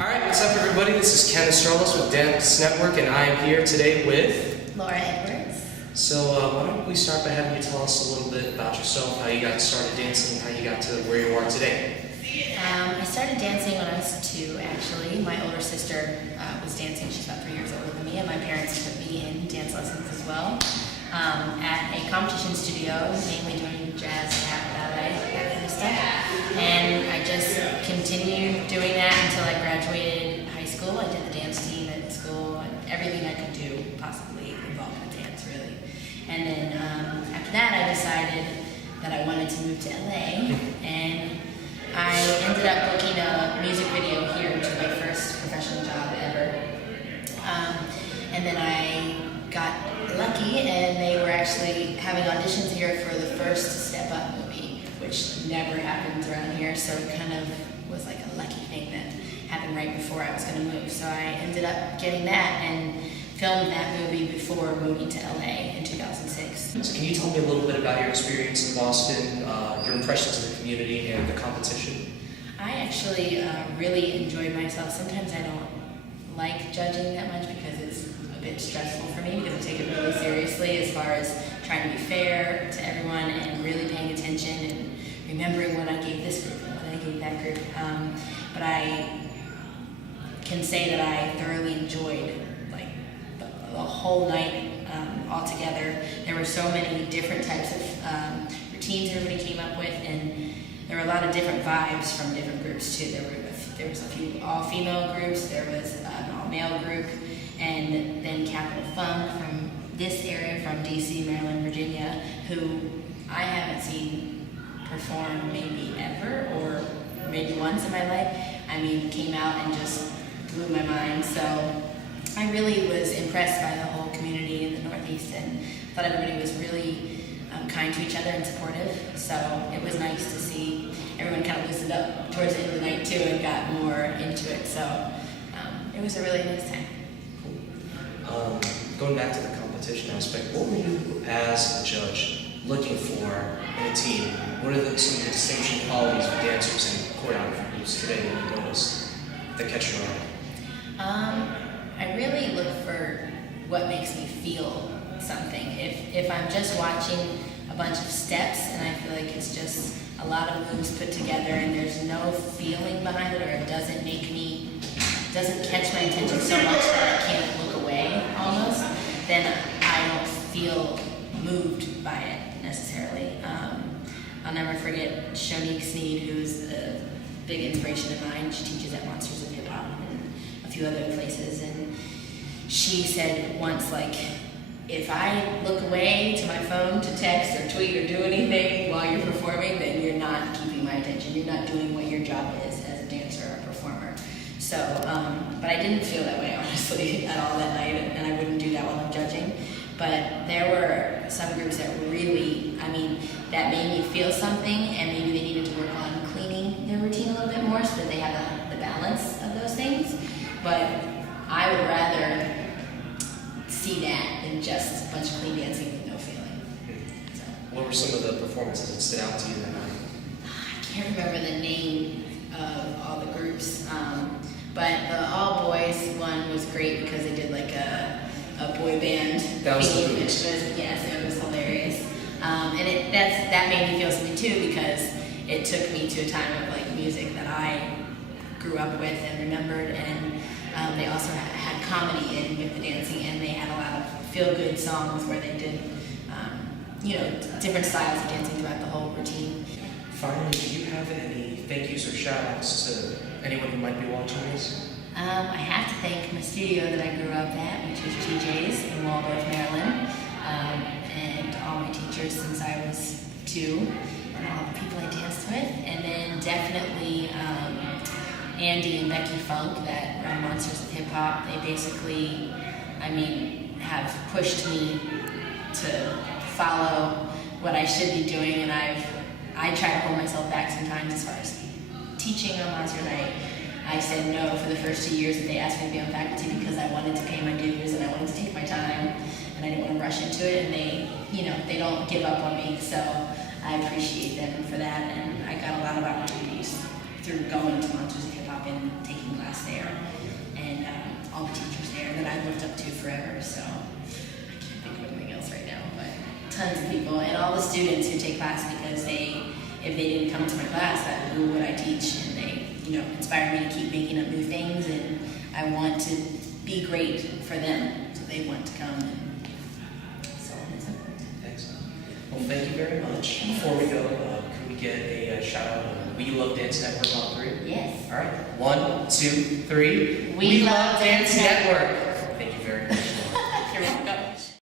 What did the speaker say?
Alright, what's up everybody? This is Ken Estrellas with Dance Network, and I am here today with Laura Edwards. So why don't we start by having you tell us a little bit about yourself, how you got started dancing, and how you got to where you are today. I started dancing when I was 2, actually. My older sister was dancing. She's about 3 years older than me, and my parents put me in dance lessons as well. At a competition studio, mainly doing jazz, tap, ballet, that kind of stuff. And I just continued doing that until I graduated high school. I did the dance team at school, and everything I could do possibly involved with dance, really. And then after that, I decided that I wanted to move to LA, and I ended up booking a music video here, which was my first professional job ever. And then I got lucky, and they were actually having auditions here for the first Step Up movie, which never happens around here, so it kind of was like a lucky thing that happened right before I was going to move. So I ended up getting that and filmed that movie before moving to LA in 2006. So can you tell me a little bit about your experience in Boston, your impressions of the community and the competition? I actually really enjoyed myself. Sometimes I don't like judging that much because it's a bit stressful for me, because I take it really seriously as far as trying to be fair to everyone and really paying attention and remembering what I gave this group and what I gave that group. But I can say that I thoroughly enjoyed the whole night all together. There were so many different types of routines everybody came up with, and there were a lot of different vibes from different groups too. There was a few all-female groups, there was an all-male group, and then Capital Funk from this area, from DC, Maryland, Virginia, who I haven't seen perform maybe ever, or maybe once in my life. I mean, came out and just blew my mind. So I really was impressed by the whole community in the Northeast, and thought everybody was really kind to each other and supportive. So it was nice to see everyone kind of loosened up towards the end of the night too and got more into it. So it was a really nice time. Going back to the competition aspect, what were you as a judge looking for in a team? What are some of the distinguishing qualities of dancers and choreographers today that you noticed that catch your eye? I really look for what makes me feel something. If I'm just watching a bunch of steps and I feel like it's just a lot of moves put together and there's no feeling behind it, or it doesn't catch my attention so much that I can't look away almost, then I don't feel moved by it necessarily. I'll never forget Shonique Sneed, who's a big inspiration of mine. She teaches at Monsters of Hip Hop and a few other places, and she said once, like, if I look away to my phone to text or tweet or do anything while you're performing, then you're not keeping my attention. You're not doing what your job is as a dancer or a performer. So, but I didn't feel that way, honestly, at all that night, and I wouldn't do that while I'm judging. But there were some groups that really, that made me feel something, and maybe they needed to work on cleaning their routine a little bit more so that they have the balance of those things. But I would rather see that than just a bunch of clean dancing with no feeling. So, What were some of the performances that stood out to you that night? I can't remember the name of all the groups, but the all boys one was great because they did like a boy band That was theme. the Yes, it was hilarious, and that made me feel something too, because it took me to a time of like music that I grew up with and remembered, and they also had comedy in with the dancing, and they had a lot of feel-good songs where they did different styles of dancing throughout the whole routine. Finally, do you have any thank yous or shout outs to anyone who might be watching this? I have to thank my studio that I grew up at, which was TJ's in Waldorf, Maryland, and all my teachers since I was 2, and all the people I danced with, and then definitely Andy and Becky Funk that run Monsters of Hip Hop. They basically, have pushed me to follow what I should be doing, and I try to hold myself back sometimes as far as teaching on Monsters. I said no for the first 2 years that they asked me to be on faculty because I wanted to pay my dues and I wanted to take my time and I didn't want to rush into it, and they don't give up on me, so I appreciate them for that, and I got a lot of opportunities through going to Monsters of Hip Hop. been taking class there, and all the teachers there that I've looked up to forever. So I can't think of anything else right now, but tons of people and all the students who take class because if they didn't come to my class, who would I teach? And they, inspire me to keep making up new things, and I want to be great for them, so they want to come. And so it's Excellent. Well, thank you very much. Before we go, could we get a shout out of We Love Dance Network on 3? Yes. All right. 1, 2, 3. We Love Dance Network.